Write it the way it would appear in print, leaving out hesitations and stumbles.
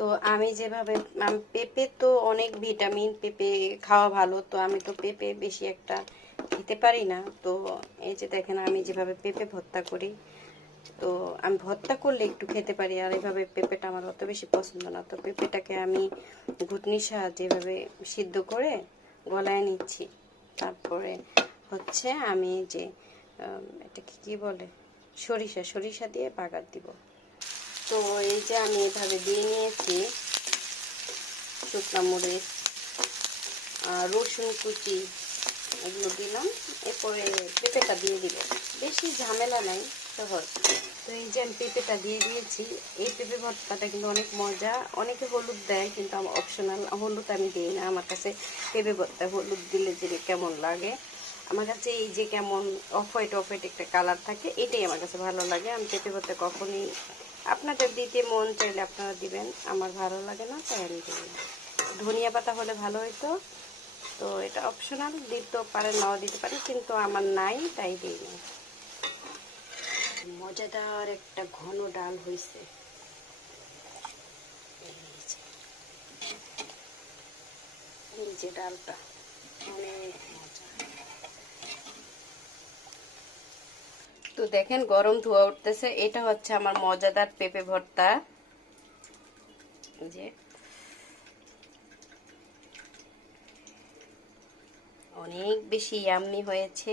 তো আমি যেভাবে পেঁপে তো অনেক ভিটামিন, পেঁপে খাওয়া ভালো, তো আমি তো পেঁপে বেশি একটা খেতে পারি না। তো এই যে দেখেন আমি যেভাবে পেঁপে ভর্তা করি, তো আমি ভর্তা করলে একটু খেতে পারি, আর এইভাবে পেঁপেটা আমার অত বেশি পছন্দ না। তো পেঁপেটাকে আমি ঘুটনির সাহায্যে এভাবে সিদ্ধ করে গলায় নিচ্ছি। তারপরে হচ্ছে আমি যে এটাকে কি বলে, সরিষা দিয়ে বাগার দিব। তো এই যে আমি এভাবে দিয়ে নিয়েছি শুকনা মরিচ, রসুন কুচি, এগুলো দিলাম। এরপরে পেঁপেটা দিয়ে দিব, বেশি ঝামেলা নাই, সহজ। তো এই যে আমি পেঁপেটা দিয়ে দিয়েছি। এই পেঁপে ভর্তাটা কিন্তু অনেক মজা। অনেকে হলুদ দেয়, কিন্তু আমার অপশনাল, হলুদ আমি দিই না। আমার কাছে পেঁপে ভর্তা হলুদ দিলে যে কেমন লাগে, আমার কাছে এই যে কেমন অফ হোয়াইট একটা কালার থাকে, এটাই আমার কাছে ভালো লাগে। আমি পেঁপে ভর্তা কখনই, আপনাদের দিতে মন চাইলে আপনারা দিবেন, আমার ভালো লাগে না তাই আমি দিই না। ধনিয়া পাতা হলে ভালো হইতো। তো এটা অপশনাল, দিতেও পারেন নাও দিতে পারেন, কিন্তু আমার নাই তাই দিই না। মজাদার একটা ঘন ডাল হয়েছে। এই যে ডালটা অনেক মজা। তো দেখেন গরম ধোয়া উঠতেছে, এটা হচ্ছে আমার মজাদার পেঁপে ভর্তা। যে অনেক বেশি ইয়াম্মি হয়েছে।